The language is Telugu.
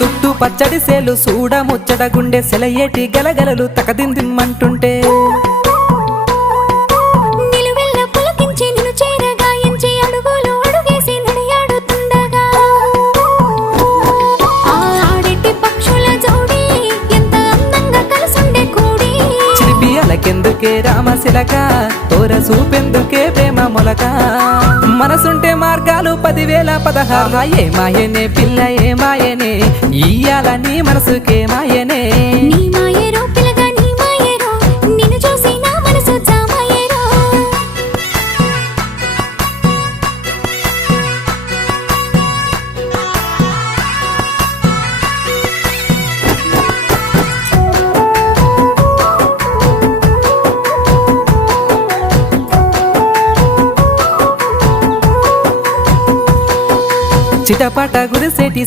చుట్టూ పచ్చడి సేలు చూడ ముచ్చట గుండె సెలయేటి గలగలలు తకదిందిమ్మంటుంటే కెందుకే రామశిలక తోర చూపెందుకే ప్రేమ మొలక మనసుంటే మార్గాలు 10,016 ఏ మాయనే పిల్ల ఏ మాయనే ఇయ్యాల నీ మనసుకే మాయనే నీ మాయేరో పిల్లగా నీ మాయేరో నిన్ను చూసి నా మనసు జామాయేరో చిటపట గురిసేటి